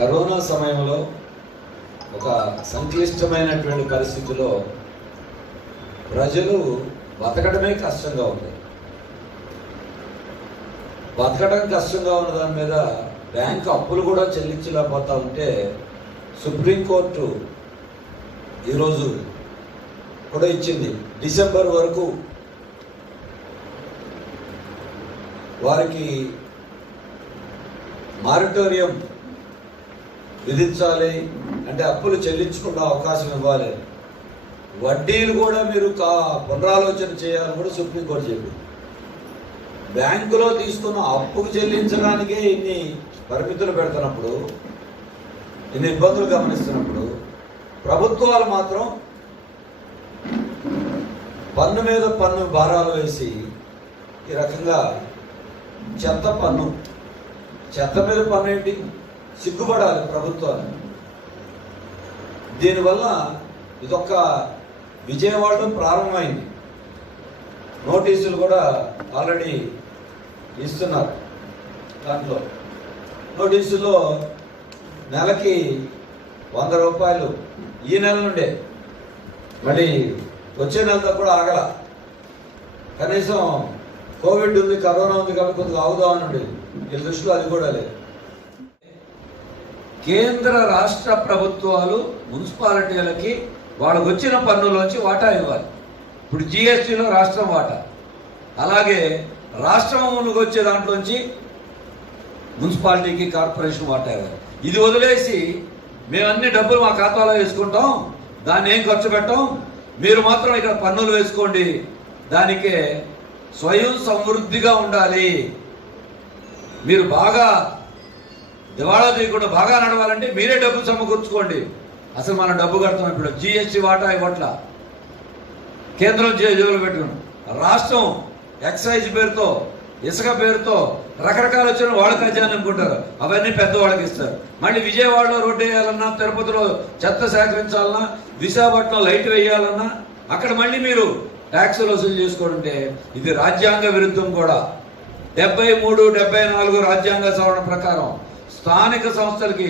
Corona సమయంలో ఒక సంక్లిష్టమైనటువంటి పరిస్థితిలో ప్రజలు బతకడమే కష్టంగా ఉంది. బతకడం కష్టంగా ఉన్న దాని మీద బ్యాంక్ అప్పులు కూడా చెల్లించలేకపోతా ఉంటే సుప్రీంకోర్టు ఈరోజు కూడా ఇచ్చింది. డిసెంబర్ వరకు వారికి మారిటోరియం విధించాలి, అంటే అప్పులు చెల్లించకుండా అవకాశం ఇవ్వాలి, వడ్డీలు కూడా మీరు పునరాలోచన చేయాలని కూడా సుప్రీంకోర్టు చెప్పింది. బ్యాంకులో తీసుకున్న అప్పుకు చెల్లించడానికే ఇన్ని పరిమితులు పెడుతున్నప్పుడు, ఇన్ని ఇబ్బందులు గమనిస్తున్నప్పుడు, ప్రభుత్వాలు మాత్రం పన్ను మీద పన్ను భారాలు వేసి ఈ రకంగా చెత్త మీద పన్ను ఏంటి, సిగ్గుపడాలి ప్రభుత్వాలు. దీనివల్ల ఇదొక విజయవాడలో ప్రారంభమైంది. నోటీసులు కూడా ఆల్రెడీ ఇస్తున్నారు. దాంట్లో నోటీసుల్లో నెలకి 100 రూపాయలు ఈ నెల నుండే, మళ్ళీ వచ్చే నెలతో కూడా ఆగల. కనీసం కోవిడ్ ఉంది, కరోనా ఉంది కాబట్టి కొద్దిగా ఆగుదామని ఉండేది. వీళ్ళ దృష్టిలో అది కూడా లేదు. కేంద్ర రాష్ట్ర ప్రభుత్వాలు మున్సిపాలిటీలకి వాళ్ళకు వచ్చిన పన్నులోంచి వాటా ఇవ్వాలి. ఇప్పుడు జిఎస్టీలో రాష్ట్రం వాటా, అలాగే రాష్ట్రంలోకి వచ్చే దాంట్లోంచి మున్సిపాలిటీకి కార్పొరేషన్ వాటా ఇవ్వాలి. ఇది వదిలేసి మేము అన్ని డబ్బులు మా ఖాతాలో వేసుకుంటాం, దాన్ని ఏం ఖర్చు పెట్టాం, మీరు మాత్రం ఇక్కడ పన్నులు వేసుకోండి, దానికే స్వయం సమృద్ధిగా ఉండాలి, మీరు బాగా దివాళా తీయకుండా బాగా నడవాలంటే మీరే డబ్బు సమకూర్చుకోండి. అసలు మనం డబ్బు కడతాం. ఇప్పుడు జిఎస్టీ వాటా ఇవ్వట్ల, కేంద్రం జేబులో పెట్టుకున్నాం, రాష్ట్రం ఎక్సైజ్ పేరుతో ఇసుక పేరుతో రకరకాలు వచ్చిన వాళ్ళ ఖజానా అనుకుంటారు, అవన్నీ పెద్దవాళ్ళకి ఇస్తారు. మళ్ళీ విజయవాడలో రోడ్డు వేయాలన్నా, తిరుపతిలో చెత్త సేకరించాలన్నా, విశాఖపట్నంలో లైట్ వేయాలన్నా అక్కడ మళ్ళీ మీరు ట్యాక్సులు వసూలు చేసుకోవాలంటే ఇది రాజ్యాంగ విరుద్ధం కూడా. 73, 74 రాజ్యాంగ సవరణ ప్రకారం స్థానిక సంస్థలకి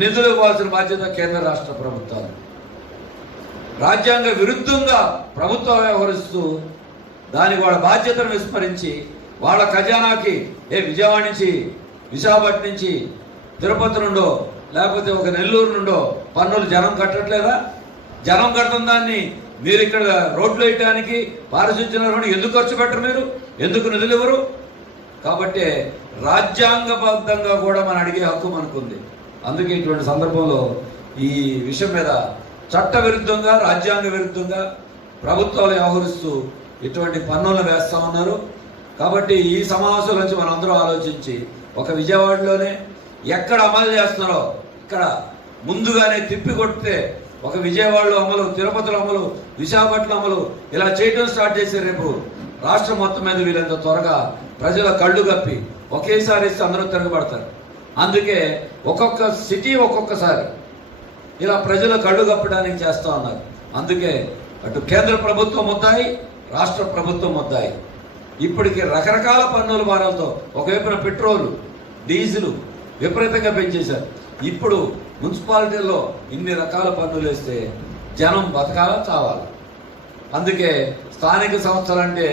నిధులు ఇవ్వాల్సిన బాధ్యత కేంద్ర రాష్ట్ర ప్రభుత్వాలు. రాజ్యాంగ విరుద్ధంగా ప్రభుత్వం వ్యవహరిస్తూ దానికి వాళ్ళ బాధ్యతను విస్మరించి వాళ్ళ ఖజానాకి విజయవాడ నుంచి, విశాఖపట్నం నుంచి, తిరుపతి నుండో లేకపోతే ఒక నెల్లూరు నుండో పన్నులు జనం కట్టట్లేదా? జనం కట్టడం దాన్ని మీరు ఇక్కడ రోడ్లు వేయడానికి, పారిశుద్ధ్యం ఎందుకు ఖర్చు పెట్టరు, మీరు ఎందుకు నిధులు ఇవ్వరు? కాబట్టి రాజ్యాంగబద్ధంగా కూడా మనం అడిగే హక్కు మనకుంది. అందుకే ఇటువంటి సందర్భంలో ఈ విషయం మీద చట్ట విరుద్ధంగా, రాజ్యాంగ విరుద్ధంగా ప్రభుత్వాలు వ్యవహరిస్తూ ఇటువంటి పన్నులను వేస్తూ ఉన్నారు. కాబట్టి ఈ సమావేశం నుంచి మనం అందరూ ఆలోచించి ఒక విజయవాడలోనే ఎక్కడ అమలు చేస్తున్నారో ఇక్కడ ముందుగానే తిప్పి కొడితే ఒక విజయవాడలో అమలు, తిరుపతిలో అమలు, విశాఖపట్నం అమలు ఇలా చేయడం స్టార్ట్ చేసే రేపు రాష్ట్రం మొత్తం మీద వీళ్ళంత త్వరగా ప్రజల కళ్ళు కప్పి ఒకేసారి ఇస్తే అందరూ తిరగబడతారు. అందుకే ఒక్కొక్క సిటీ ఒక్కొక్కసారి ఇలా ప్రజల కళ్ళు కప్పడానికి చేస్తూ ఉన్నారు. అందుకే అటు కేంద్ర ప్రభుత్వం ముద్దాయి, రాష్ట్ర ప్రభుత్వం ముద్దాయి. ఇప్పటికి రకరకాల పన్నుల భారాలతో ఒకవైపున పెట్రోలు, డీజిల్ విపరీతంగా పెంచేశారు. ఇప్పుడు మున్సిపాలిటీల్లో ఇన్ని రకాల పన్నులు వేస్తే జనం బతకాలా చావాలి. అందుకే స్థానిక సంస్థలు అంటే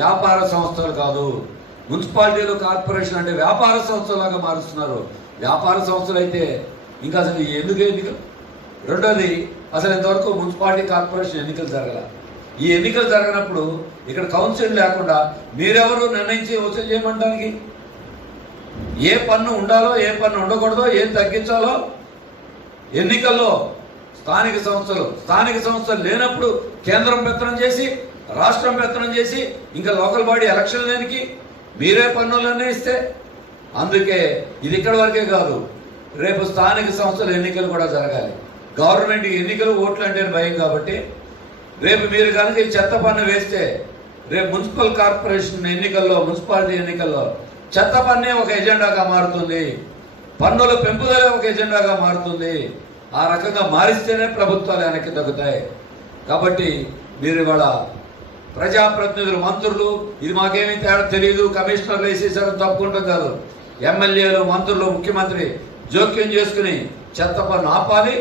వ్యాపార సంస్థలు కాదు, మున్సిపాలిటీలు, కార్పొరేషన్ అంటే వ్యాపార సంస్థలాగా మారుస్తున్నారు. వ్యాపార సంస్థలు అయితే ఇంకా అసలు ఎందుకు ఎన్నికలు? రెండోది, అసలు ఇంతవరకు మున్సిపాలిటీ, కార్పొరేషన్ ఎన్నికలు జరగల. ఈ ఎన్నికలు జరగనప్పుడు ఇక్కడ కౌన్సిల్ లేకుండా మీరెవరు నిర్ణయించి వసూలు చేయమంటానికి? ఏ పన్ను ఉండాలో, ఏ పన్ను ఉండకూడదో, ఏం తగ్గించాలో ఎన్నికల్లో స్థానిక సంస్థలు లేనప్పుడు కేంద్రం పెత్తనం చేసి, రాష్ట్రం పెత్తనం చేసి, ఇంకా లోకల్ బాడీ ఎలక్షన్ లేనికి మీరే పన్నులు నిర్ణయిస్తే. అందుకే ఇది ఇక్కడ వరకే కాదు, రేపు స్థానిక సంస్థల ఎన్నికలు కూడా జరగాలి. గవర్నమెంట్ ఎన్నికలు, ఓట్లు అంటే భయం కాబట్టి రేపు మీరు కనుక ఈ చెత్త పన్ను వేస్తే రేపు మున్సిపల్ కార్పొరేషన్ ఎన్నికల్లో, మున్సిపాలిటీ ఎన్నికల్లో చెత్త పన్నే ఒక ఎజెండాగా మారుతుంది, పన్నుల పెంపుదలే ఒక ఎజెండాగా మారుతుంది. ఆ రకంగా మారిస్తేనే ప్రభుత్వాలు వెనక్కి తగ్గుతాయి. కాబట్టి మీరు ఇవాళ ప్రజాప్రతినిధులు, మంత్రులు ఇది మాకేమీ తేడా తెలియదు, కమిషనర్లు వేసేసారు తప్పుకుంటాం కాదు. ఎమ్మెల్యేలు, మంత్రులు, ముఖ్యమంత్రి జోక్యం చేసుకుని చెత్త పన్ను ఆపాలి,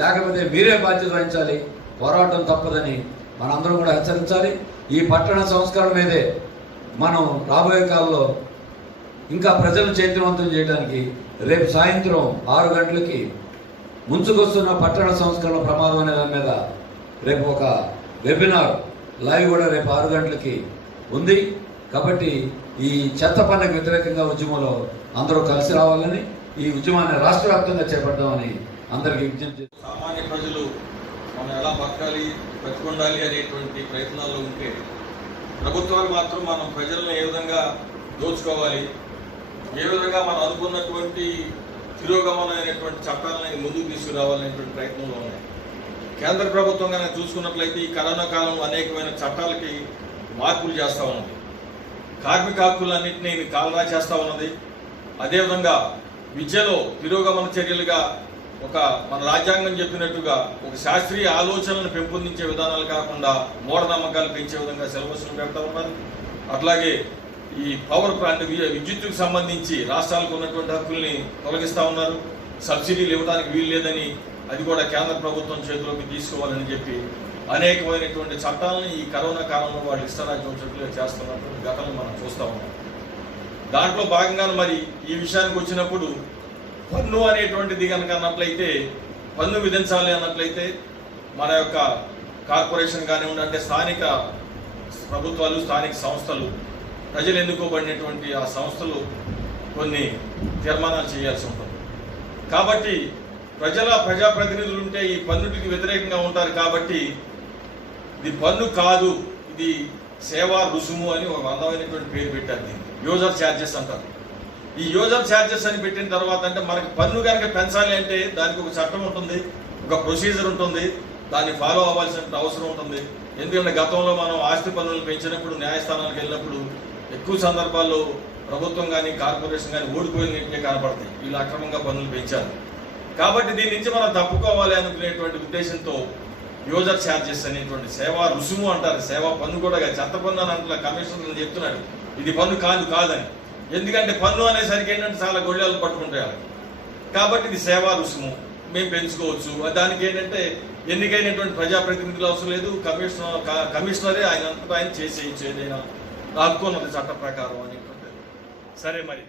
లేకపోతే మీరే బాధ్యత వహించాలి. పోరాటం తప్పదని మనందరం కూడా హెచ్చరించాలి. ఈ పట్టణ సంస్కరణ మీదే మనం రాబోయే కాలంలో ఇంకా ప్రజలను చైతన్యవంతం చేయడానికి రేపు సాయంత్రం 6 గంటలకి ముంచుకొస్తున్న పట్టణ సంస్కరణ ప్రమాదం అనే దాని మీద రేపు ఒక వెబినార్ లైవ్ కూడా రేపు 6 గంటలకి ఉంది. కాబట్టి ఈ చెత్త పన్నుకు వ్యతిరేకంగా ఉద్యమంలో అందరూ కలిసి రావాలని, ఈ ఉద్యమాన్ని రాష్ట్ర వ్యాప్తంగా చేపడదామని అందరికీ విజ్ఞప్తి. సామాన్య ప్రజలు మనం ఎలా బతకాలి, బతికొండాలి అనేటువంటి ప్రయత్నాల్లో ఉంటే ప్రభుత్వాలు మాత్రం మనం ప్రజలను ఏ విధంగా దోచుకోవాలి, ఏ విధంగా మనం అనుకున్నటువంటి తిరోగమనమైనటువంటి చట్టాలను ముందుకు తీసుకురావాలనేటువంటి ప్రయత్నంలో ఉన్నాయి. కేంద్ర ప్రభుత్వం కనుక చూసుకున్నట్లయితే ఈ కరోనా కాలంలో అనేకమైన చట్టాలకి మార్పులు చేస్తూ ఉన్నది. కార్మిక హక్కులన్నింటినీ కాలరా చేస్తూ ఉన్నది. అదేవిధంగా విద్యలో తిరోగమన చర్యలుగా మన రాజ్యాంగం చెప్పినట్టుగా ఒక శాస్త్రీయ ఆలోచనలను పెంపొందించే విధానాలు కాకుండా మూఢనమ్మకాలు పెంచే విధంగా సిలబస్లు పెడతా ఉన్నారు. అట్లాగే ఈ పవర్ ప్లాంట్ విద్యుత్తుకు సంబంధించి రాష్ట్రాలకు ఉన్నటువంటి హక్కుల్ని తొలగిస్తూ ఉన్నారు. సబ్సిడీలు ఇవ్వడానికి వీలు లేదని అది కూడా కేంద్ర ప్రభుత్వం చేతిలోకి తీసుకోవాలని చెప్పి అనేకమైనటువంటి చట్టాలను ఈ కరోనా కాలంలో వాళ్ళు ఇష్టరాజ్యం చుట్టూ చేస్తున్నటువంటి ఘటనలు మనం చూస్తూ ఉన్నాం. దాంట్లో భాగంగానే మరి ఈ విషయానికి వచ్చినప్పుడు పన్ను అనేటువంటిది కనుక అన్నట్లయితే, పన్ను విధించాలి అన్నట్లయితే మన యొక్క కార్పొరేషన్ కానివ్వండి, అంటే స్థానిక ప్రభుత్వాలు, స్థానిక సంస్థలు, ప్రజలు ఎన్నుకోబడినటువంటి ఆ సంస్థలు కొన్ని తీర్మానాలు చేయాల్సి ఉంటుంది. కాబట్టి ప్రజాప్రతినిధులు ఉంటే ఈ పన్నుటికి వ్యతిరేకంగా ఉంటారు. కాబట్టి ఇది పన్ను కాదు, ఇది సేవా రుసుము అని ఒక అందమైనటువంటి పేరు పెట్టారు. దీన్ని యూజర్ ఛార్జెస్ అంటారు. ఈ యూజర్ ఛార్జెస్ అని పెట్టిన తర్వాత అంటే మనకి పన్ను కనుక పెంచాలి అంటే దానికి ఒక చట్టం ఉంటుంది, ఒక ప్రొసీజర్ ఉంటుంది, దాన్ని ఫాలో అవ్వాల్సిన అవసరం ఉంటుంది. ఎందుకంటే గతంలో మనం ఆస్తి పన్నులు పెంచినప్పుడు న్యాయస్థానాలకు వెళ్ళినప్పుడు ఎక్కువ సందర్భాల్లో ప్రభుత్వం కానీ కార్పొరేషన్ కానీ ఓడిపోయినట్టే కనపడతాయి. వీళ్ళు అక్రమంగా పన్నులు పెంచారు. కాబట్టి దీని నుంచి మనం తప్పుకోవాలి అనుకునేటువంటి ఉద్దేశంతో యూజర్ ఛార్జెస్ అనేటువంటి సేవా రుసుము అంటారు. సేవా పన్ను కూడా చెత్త పన్ను అని అంటున్నా. కమిషనర్ చెప్తున్నాడు ఇది పన్ను కాదని. ఎందుకంటే పన్ను అనేసరికి ఏంటంటే చాలా గొళ్ళాలు పట్టుకుంటారు. కాబట్టి ఇది సేవా రుసుము మేము పెంచుకోవచ్చు. దానికి ఏంటంటే ఎన్నికైనటువంటి ప్రజాప్రతినిధులు అవసరం లేదు, కమిషనరే ఆయన చేసేయచ్చు ఏదైనా హక్కు ఉన్నది చట్ట ప్రకారం అని. సరే మరి